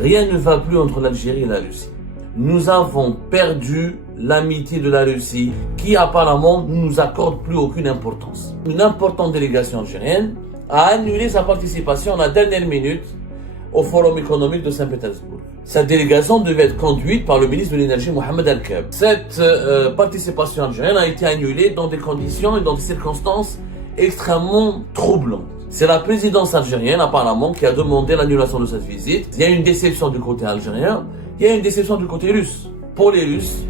Rien ne va plus entre l'Algérie et la Russie. Nous avons perdu l'amitié de la Russie qui apparemment ne nous accorde plus aucune importance. Une importante délégation algérienne a annulé sa participation à la dernière minute au Forum économique de Saint-Pétersbourg. Cette délégation devait être conduite par le ministre de l'énergie Mohamed Al-Kab. Cette participation algérienne a été annulée dans des conditions et dans des circonstances extrêmement troublantes. C'est la présidence algérienne apparemment qui a demandé l'annulation de cette visite. Il y a une déception du côté algérien, il y a une déception du côté russe. Pour les Russes,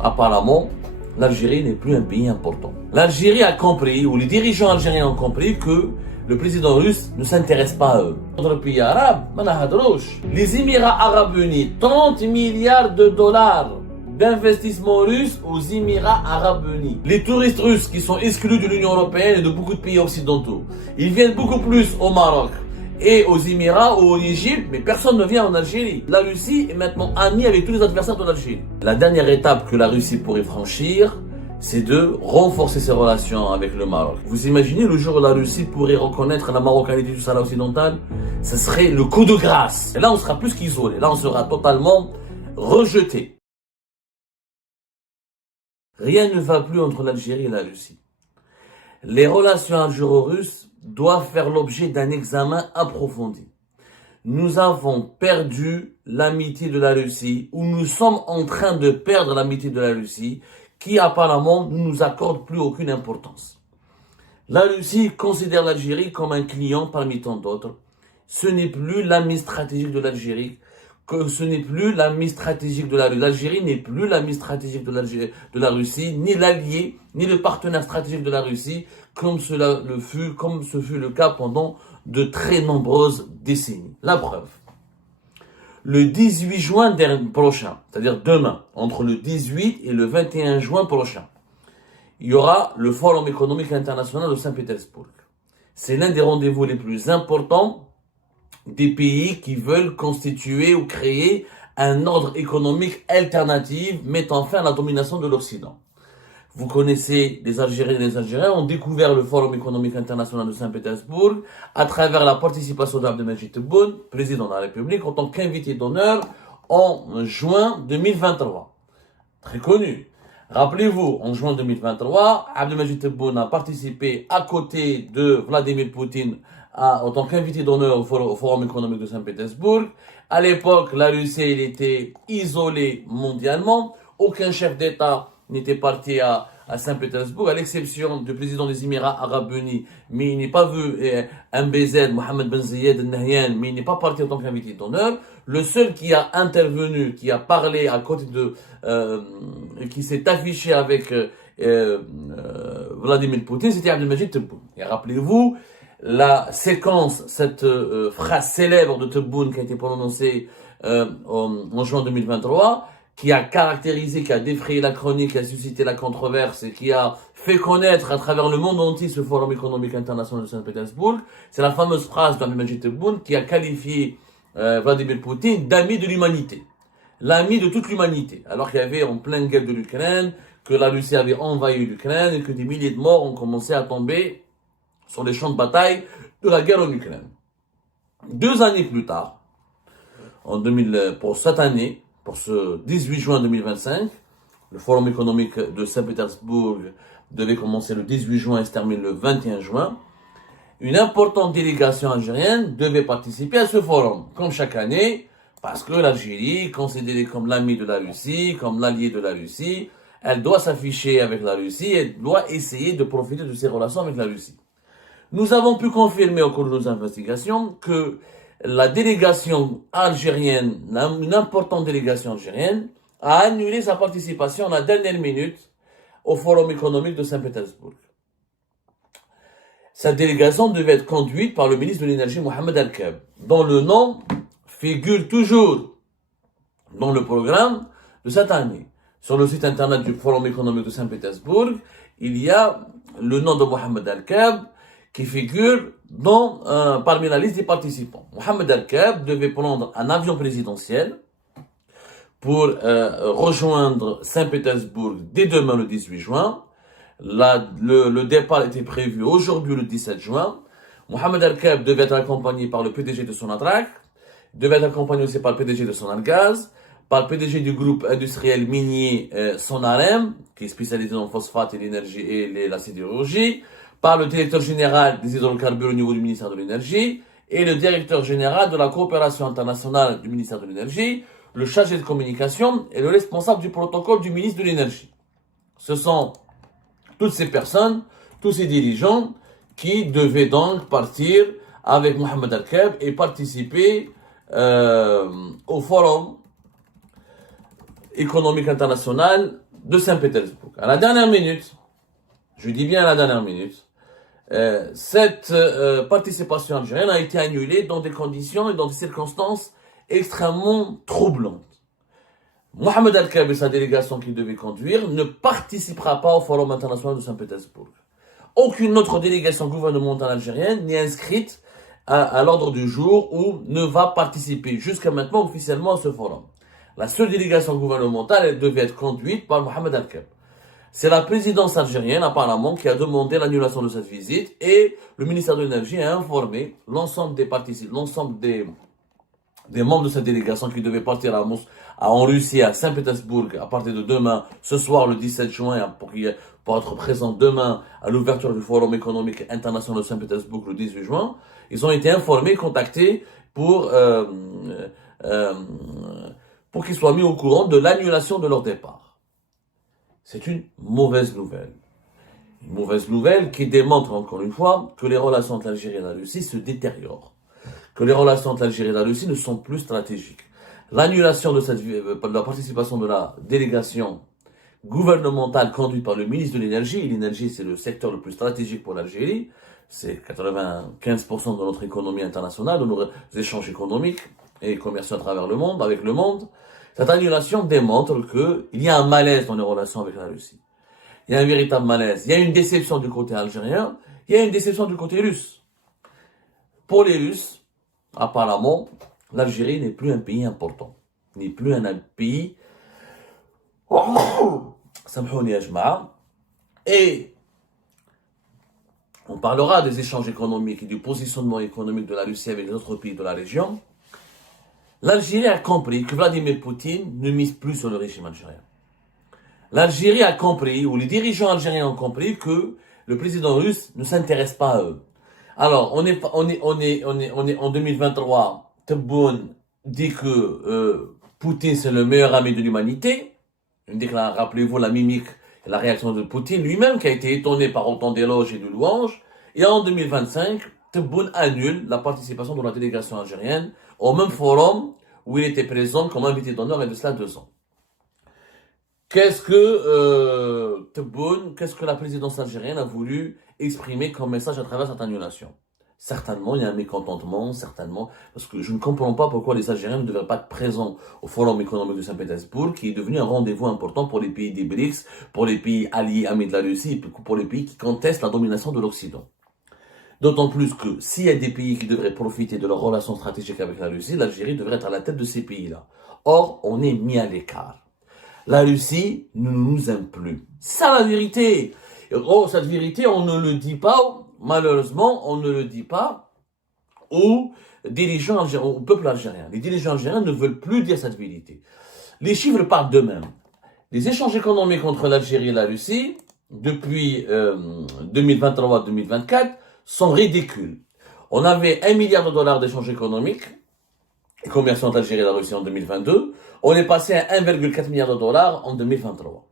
apparemment, l'Algérie n'est plus un pays important. L'Algérie a compris, ou les dirigeants algériens ont compris que le président russe ne s'intéresse pas à eux. Dans le pays arabe, les Émirats arabes unis, 30 milliards de dollars d'investissement russe aux Émirats arabes unis. Les touristes russes qui sont exclus de l'Union européenne et de beaucoup de pays occidentaux, ils viennent beaucoup plus au Maroc et aux Émirats ou en Égypte, mais personne ne vient en Algérie. La Russie est maintenant amie avec tous les adversaires de l'Algérie. La dernière étape que la Russie pourrait franchir, c'est de renforcer ses relations avec le Maroc. Vous imaginez le jour où la Russie pourrait reconnaître la marocanité du Sahara occidental? Ce serait le coup de grâce. Et là, on sera plus qu'isolé. Là, on sera totalement rejeté. Rien ne va plus entre l'Algérie et la Russie. Les relations algéro-russes doivent faire l'objet d'un examen approfondi. Nous avons perdu l'amitié de la Russie, ou nous sommes en train de perdre l'amitié de la Russie, qui apparemment ne nous accorde plus aucune importance. La Russie considère l'Algérie comme un client parmi tant d'autres. Ce n'est plus l'ami stratégique de l'Algérie, que ce n'est plus l'ami stratégique de la Russie. L'Algérie n'est plus l'ami stratégique de la Russie, ni l'allié, ni le partenaire stratégique de la Russie, comme ce fut le cas pendant de très nombreuses décennies. La preuve. Le 18 juin prochain, c'est-à-dire demain, entre le 18 et le 21 juin prochain, il y aura le Forum économique international de Saint-Pétersbourg. C'est l'un des rendez-vous les plus importants des pays qui veulent constituer ou créer un ordre économique alternatif mettant fin à la domination de l'Occident. Vous connaissez, les Algériens et les Algériens ont découvert le Forum économique international de Saint-Pétersbourg à travers la participation d'Abdelmadjid Tebboune, président de la République, en tant qu'invité d'honneur en juin 2023. Très connu. Rappelez-vous, en juin 2023, Abdelmadjid Tebboune a participé à côté de Vladimir Poutine en tant qu'invité d'honneur au Forum économique de Saint-Pétersbourg. À l'époque, la Russie était isolée mondialement. Aucun chef d'État n'était parti à Saint-Pétersbourg, à l'exception du président des Émirats arabes unis. Mais il n'est pas vu MBZ, Mohamed Ben Zayed Al Nahyan, mais il n'est pas parti en tant qu'invité d'honneur. Le seul qui a intervenu, qui a parlé à côté qui s'est affiché avec Vladimir Poutine, c'était Abdelmadjid Tebboune. Et rappelez-vous, la séquence, cette phrase célèbre de Tebboune qui a été prononcée en juin 2023, qui a caractérisé, qui a défrayé la chronique, qui a suscité la controverse et qui a fait connaître à travers le monde entier ce Forum économique international de Saint-Pétersbourg, c'est la fameuse phrase d'Abdelmadjid Tebboune qui a qualifié Vladimir Poutine d'ami de l'humanité. L'ami de toute l'humanité. Alors qu'il y avait en pleine guerre de l'Ukraine, que la Russie avait envahi l'Ukraine et que des milliers de morts ont commencé à tomber sur les champs de bataille de la guerre en Ukraine. 2 années plus tard, pour cette année, pour ce 18 juin 2025, le Forum économique de Saint-Pétersbourg devait commencer le 18 juin et se terminer le 21 juin. Une importante délégation algérienne devait participer à ce forum, comme chaque année, parce que l'Algérie, considérée comme l'ami de la Russie, comme l'allié de la Russie, elle doit s'afficher avec la Russie et doit essayer de profiter de ses relations avec la Russie. Nous avons pu confirmer au cours de nos investigations que la délégation algérienne, une importante délégation algérienne, a annulé sa participation à la dernière minute au Forum économique de Saint-Pétersbourg. Cette délégation devait être conduite par le ministre de l'énergie Mohamed Al-Kab, dont le nom figure toujours dans le programme de cette année. Sur le site internet du Forum économique de Saint-Pétersbourg, il y a le nom de Mohamed Al-Kab qui figure parmi la liste des participants. Mohamed Al-Kab devait prendre un avion présidentiel pour rejoindre Saint-Pétersbourg dès demain le 18 juin. Le départ était prévu aujourd'hui le 17 juin. Mohamed Al-Kab devait être accompagné par le PDG de Sonatrach, devait être accompagné aussi par le PDG de Sonalgaz, par le PDG du groupe industriel minier Sonarem, qui est spécialisé dans le phosphate et l'énergie et la sidérurgie, par le directeur général des hydrocarbures au niveau du ministère de l'Énergie, et le directeur général de la coopération internationale du ministère de l'Énergie, le chargé de communication et le responsable du protocole du ministre de l'Énergie. Ce sont toutes ces personnes, tous ces dirigeants qui devaient donc partir avec Mohamed Al-Keb et participer au forum économique international de Saint-Pétersbourg. À la dernière minute, je dis bien à la dernière minute, cette participation algérienne a été annulée dans des conditions et dans des circonstances extrêmement troublantes. Mohamed Al-Keb et sa délégation qu'il devait conduire ne participera pas au Forum international de Saint-Pétersbourg. Aucune autre délégation gouvernementale algérienne n'est inscrite à l'ordre du jour ou ne va participer jusqu'à maintenant officiellement à ce forum. La seule délégation gouvernementale elle devait être conduite par Mohamed Al-Keb. C'est la présidence algérienne apparemment qui a demandé l'annulation de cette visite et le ministère de l'Énergie a informé l'ensemble des participants, l'ensemble des membres de cette délégation qui devaient partir en Russie, à Saint-Pétersbourg, à partir de demain, ce soir, le 17 juin, pour être présents demain à l'ouverture du Forum économique international de Saint-Pétersbourg le 18 juin. Ils ont été informés, contactés pour qu'ils soient mis au courant de l'annulation de leur départ. C'est une mauvaise nouvelle. Une mauvaise nouvelle qui démontre encore une fois que les relations entre l'Algérie et la Russie se détériorent. Que les relations entre l'Algérie et la Russie ne sont plus stratégiques. L'annulation de la participation de la délégation gouvernementale conduite par le ministre de l'Énergie, et l'énergie c'est le secteur le plus stratégique pour l'Algérie, c'est 95% de notre économie internationale, de nos échanges économiques et commerciaux à travers le monde, avec le monde. Cette annulation démontre qu'il y a un malaise dans les relations avec la Russie. Il y a un véritable malaise. Il y a une déception du côté algérien, il y a une déception du côté russe. Pour les Russes, apparemment, l'Algérie n'est plus un pays important, n'est plus un pays. Et on parlera des échanges économiques et du positionnement économique de la Russie avec les autres pays de la région. L'Algérie a compris que Vladimir Poutine ne mise plus sur le régime algérien. L'Algérie a compris, ou les dirigeants algériens ont compris que le président russe ne s'intéresse pas à eux. Alors, on est en 2023. Tebboune dit que Poutine c'est le meilleur ami de l'humanité. Rappelez-vous la mimique et la réaction de Poutine lui-même qui a été étonné par autant d'éloges et de louanges. Et en 2025, Tebboune annule la participation de la délégation algérienne au même forum où il était présent comme invité d'honneur il y a de cela 2 ans. Qu'est-ce que la présidence algérienne a voulu exprimer comme message à travers cette annulation? Certainement, il y a un mécontentement, certainement, parce que je ne comprends pas pourquoi les Algériens ne devraient pas être présents au Forum économique de Saint-Pétersbourg, qui est devenu un rendez-vous important pour les pays des BRICS, pour les pays alliés amis de la Russie, et pour les pays qui contestent la domination de l'Occident. D'autant plus que s'il y a des pays qui devraient profiter de leurs relations stratégiques avec la Russie, l'Algérie devrait être à la tête de ces pays-là. Or, on est mis à l'écart. La Russie ne nous aime plus. C'est ça la vérité. Oh, cette vérité, on ne le dit pas, malheureusement, on ne le dit pas aux dirigeants algériens, au peuple algérien. Les dirigeants algériens ne veulent plus dire cette vérité. Les chiffres parlent d'eux-mêmes. Les échanges économiques entre l'Algérie et la Russie, depuis 2023-2024, sont ridicules. On avait 1 milliard de dollars d'échanges économiques et commerciaux entre l'Algérie et la Russie en 2022. On est passé à 1,4 milliard de dollars en 2023.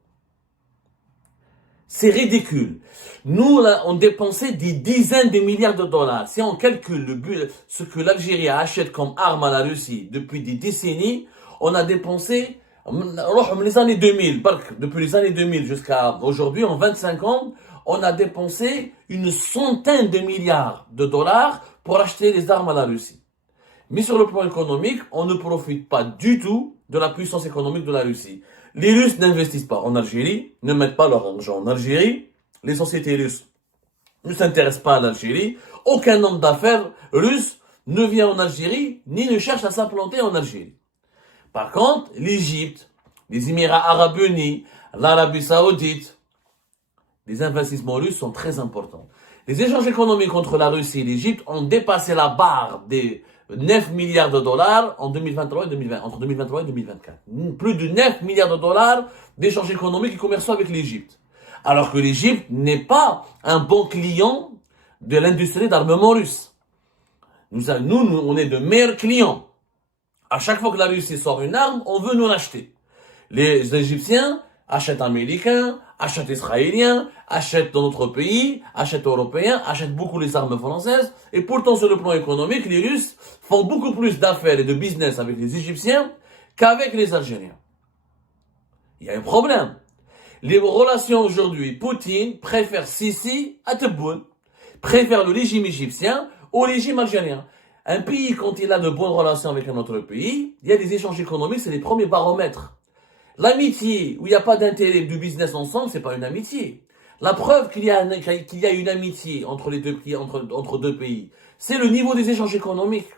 C'est ridicule. Nous, là, on dépensait des dizaines de milliards de dollars. Si on calcule ce que l'Algérie achète comme arme à la Russie depuis des décennies, on a dépensé les années 2000, depuis les années 2000 jusqu'à aujourd'hui, en 25 ans, on a dépensé une centaine de milliards de dollars pour acheter les armes à la Russie. Mais sur le plan économique, on ne profite pas du tout de la puissance économique de la Russie. Les Russes n'investissent pas en Algérie, ne mettent pas leur argent en Algérie. Les sociétés russes ne s'intéressent pas à l'Algérie. Aucun homme d'affaires russe ne vient en Algérie, ni ne cherche à s'implanter en Algérie. Par contre, l'Égypte, les Émirats arabes unis, l'Arabie saoudite, les investissements russes sont très importants. Les échanges économiques entre la Russie et l'Égypte ont dépassé la barre des 9 milliards de dollars en 2023 et 2020, entre 2023 et 2024. Plus de 9 milliards de dollars d'échanges économiques et commerciaux avec l'Égypte. Alors que l'Égypte n'est pas un bon client de l'industrie d'armement russe. Nous, on est de meilleurs clients. À chaque fois que la Russie sort une arme, on veut nous l'acheter. Les Égyptiens achètent américains, achètent israéliens, achètent dans notre pays, achètent européens, achètent beaucoup les armes françaises. Et pourtant, sur le plan économique, les Russes font beaucoup plus d'affaires et de business avec les Égyptiens qu'avec les Algériens. Il y a un problème. Les relations aujourd'hui, Poutine préfère Sisi à Tebboune, préfère le régime égyptien au régime algérien. Un pays, quand il a de bonnes relations avec un autre pays, il y a des échanges économiques, c'est les premiers baromètres. L'amitié, où il n'y a pas d'intérêt du business ensemble, c'est pas une amitié. La preuve qu'il y a une amitié entre les deux pays, entre deux pays, c'est le niveau des échanges économiques.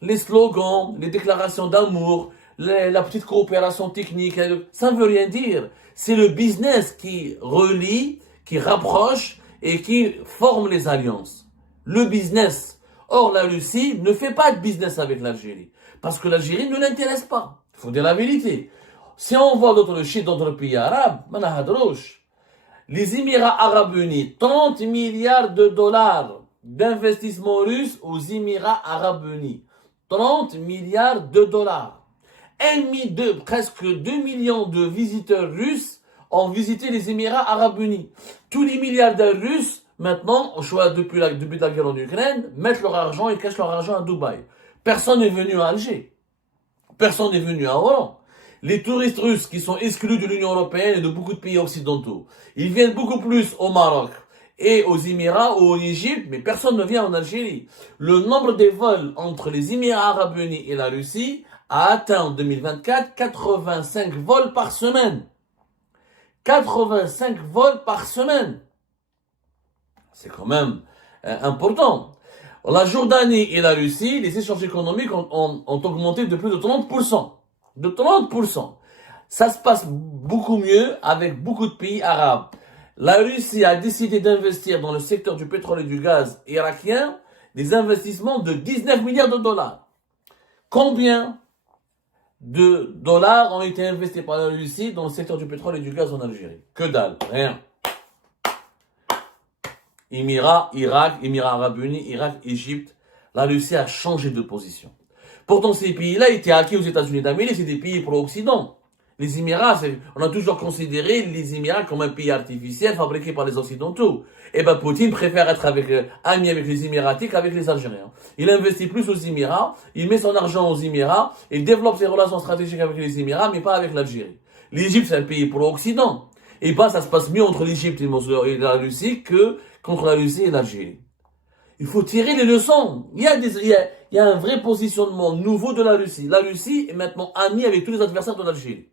Les slogans, les déclarations d'amour, la petite coopération technique, ça ne veut rien dire. C'est le business qui relie, qui rapproche et qui forme les alliances. Le business. Or, la Russie ne fait pas de business avec l'Algérie. Parce que l'Algérie ne l'intéresse pas. Il faut dire la vérité. Si on voit d'autres pays arabes, les Émirats Arabes Unis, 30 milliards de dollars d'investissement russe aux Émirats Arabes Unis. 30 milliards de dollars. Presque 2 millions de visiteurs russes ont visité les Émirats Arabes Unis. Tous les milliardaires russes, maintenant, au choix depuis le début de la guerre en Ukraine, mettent leur argent et cachent leur argent à Dubaï. Personne n'est venu à Alger. Personne n'est venu à Oran. Les touristes russes qui sont exclus de l'Union européenne et de beaucoup de pays occidentaux, ils viennent beaucoup plus au Maroc et aux Émirats ou en Égypte, mais personne ne vient en Algérie. Le nombre des vols entre les Émirats Arabes Unis et la Russie a atteint en 2024 85 vols par semaine. 85 vols par semaine. C'est quand même important. La Jordanie et la Russie, les échanges économiques ont augmenté de plus de 30%. De 30%. Ça se passe beaucoup mieux avec beaucoup de pays arabes. La Russie a décidé d'investir dans le secteur du pétrole et du gaz irakien des investissements de 19 milliards de dollars. Combien de dollars ont été investis par la Russie dans le secteur du pétrole et du gaz en Algérie? Que dalle, rien. Émirats, Irak, Émirats Arabes Unis, Irak, Égypte, la Russie a changé de position. Pourtant, ces pays-là étaient acquis aux États-Unis d'Amérique, c'est des pays pro-Occident. Les Émirats, on a toujours considéré les Émirats comme un pays artificiel fabriqué par les Occidentaux. Et ben, Poutine préfère être ami avec les Émiratis qu'avec les Algériens. Il investit plus aux Émirats, il met son argent aux Émirats, il développe ses relations stratégiques avec les Émirats, mais pas avec l'Algérie. L'Égypte, c'est un pays pro-Occident. Et ben, ça se passe mieux entre l'Égypte et la Russie que contre la Russie et l'Algérie. Il faut tirer les leçons. Il y a un vrai positionnement nouveau de la Russie. La Russie est maintenant amie avec tous les adversaires de l'Algérie.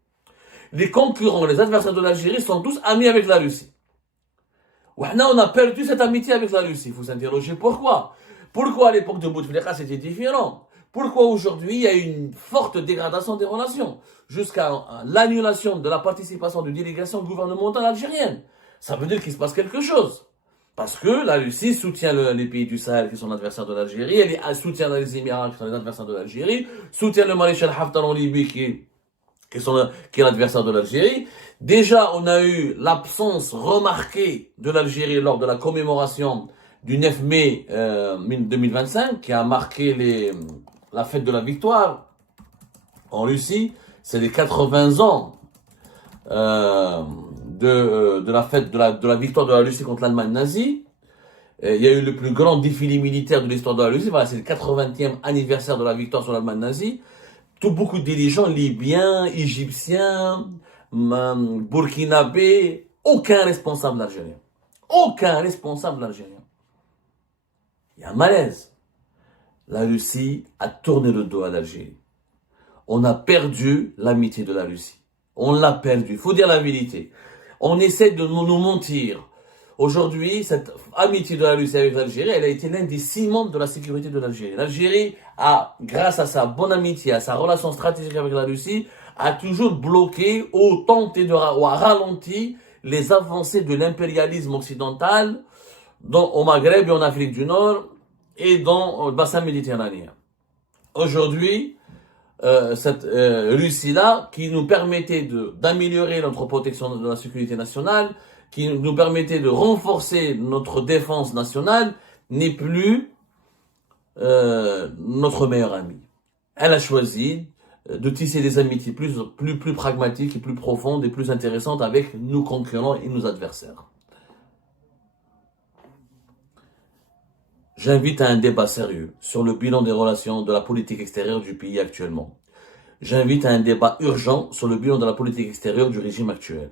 Les concurrents, les adversaires de l'Algérie sont tous amis avec la Russie. On a perdu cette amitié avec la Russie. Il faut s'interroger pourquoi. Pourquoi à l'époque de Bouteflika c'était différent? Pourquoi aujourd'hui il y a une forte dégradation des relations jusqu'à l'annulation de la participation de délégations gouvernementales algériennes? Ça veut dire qu'il se passe quelque chose. Parce que la Russie soutient les pays du Sahel qui sont l'adversaire de l'Algérie, elle soutient les Émirats qui sont les adversaires de l'Algérie, soutient le maréchal Haftar en Libye qui est l'adversaire de l'Algérie. Déjà, on a eu l'absence remarquée de l'Algérie lors de la commémoration du 9 mai 2025, qui a marqué la fête de la victoire en Russie. C'est les 80 ans de la fête de la victoire de la Russie contre l'Allemagne nazie. Il y a eu le plus grand défilé militaire de l'histoire de la Russie. Voilà, c'est le 80e anniversaire de la victoire sur l'Allemagne nazie. Beaucoup de dirigeants libyens, égyptiens, burkinabés, aucun responsable algérien. Aucun responsable algérien. Il y a un malaise. La Russie a tourné le dos à l'Algérie. On a perdu l'amitié de la Russie. On l'a perdu. Il faut dire la vérité. On essaie de nous mentir. Aujourd'hui, cette amitié de la Russie avec l'Algérie, elle a été l'un des ciments de la sécurité de l'Algérie. L'Algérie a, grâce à sa bonne amitié, à sa relation stratégique avec la Russie, a toujours bloqué ou tenté ou a ralenti les avancées de l'impérialisme occidental au Maghreb et en Afrique du Nord et dans le bassin méditerranéen. aujourd'hui cette Russie-là qui nous permettait d'améliorer notre protection de la sécurité nationale, qui nous permettait de renforcer notre défense nationale, n'est plus notre meilleure amie. Elle a choisi de tisser des amitiés plus pragmatiques et plus profondes et plus intéressantes avec nos concurrents et nos adversaires. J'invite à un débat sérieux sur le bilan des relations de la politique extérieure du pays actuellement. J'invite à un débat urgent sur le bilan de la politique extérieure du régime actuel.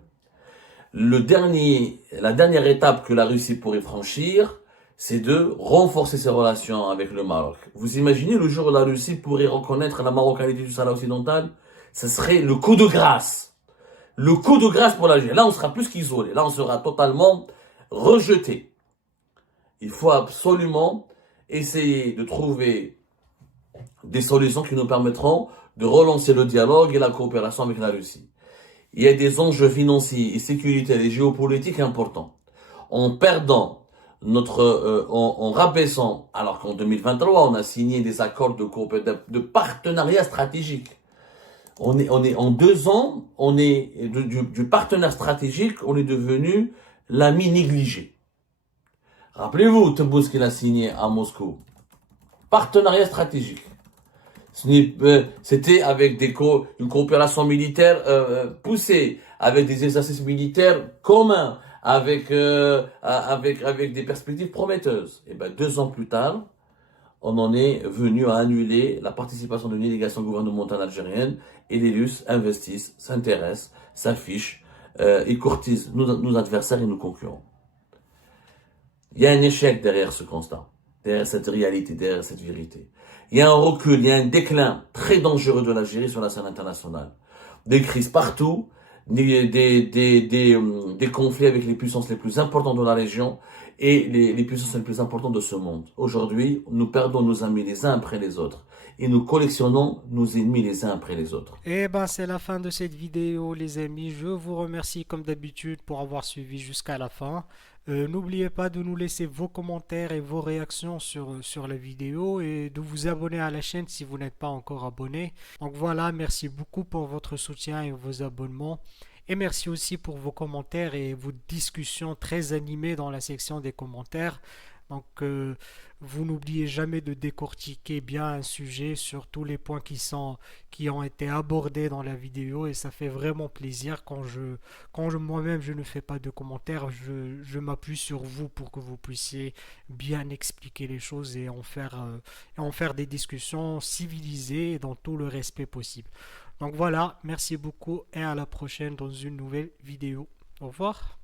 La dernière étape que la Russie pourrait franchir, c'est de renforcer ses relations avec le Maroc. Vous imaginez le jour où la Russie pourrait reconnaître la marocanité du Sahara occidental? Ce serait le coup de grâce. Le coup de grâce pour l'Algérie. Là, on sera plus qu'isolé. Là, on sera totalement rejeté. Il faut absolument essayer de trouver des solutions qui nous permettront de relancer le dialogue et la coopération avec la Russie. Il y a des enjeux financiers et sécuritaires et géopolitiques importants. En perdant en rabaissant, alors qu'en 2023, on a signé des accords de partenariat stratégique. On est en 2 ans, on est du partenaire stratégique, on est devenu l'ami négligé. Rappelez-vous, Tebboune qu'il a signé à Moscou. Partenariat stratégique. C'était avec une coopération militaire poussée, avec des exercices militaires communs, avec des perspectives prometteuses. Et 2 ans plus tard, on en est venu à annuler la participation d'une délégation gouvernementale algérienne et les Russes investissent, s'intéressent, s'affichent et courtisent nos adversaires et nos concurrents. Il y a un échec derrière ce constat, derrière cette réalité, derrière cette vérité. Il y a un recul, il y a un déclin très dangereux de l'Algérie sur la scène internationale. Des crises partout, des conflits avec les puissances les plus importantes de la région et les puissances les plus importantes de ce monde. Aujourd'hui, nous perdons nos amis les uns après les autres et nous collectionnons nos ennemis les uns après les autres. Et ben c'est la fin de cette vidéo les amis. Je vous remercie comme d'habitude pour avoir suivi jusqu'à la fin. N'oubliez pas de nous laisser vos commentaires et vos réactions sur la vidéo et de vous abonner à la chaîne si vous n'êtes pas encore abonné. Donc voilà, merci beaucoup pour votre soutien et vos abonnements. Et merci aussi pour vos commentaires et vos discussions très animées dans la section des commentaires. Donc, vous n'oubliez jamais de décortiquer bien un sujet sur tous les points qui ont été abordés dans la vidéo et ça fait vraiment plaisir moi-même je ne fais pas de commentaires, je m'appuie sur vous pour que vous puissiez bien expliquer les choses et en faire des discussions civilisées et dans tout le respect possible. Donc voilà, merci beaucoup et à la prochaine dans une nouvelle vidéo. Au revoir.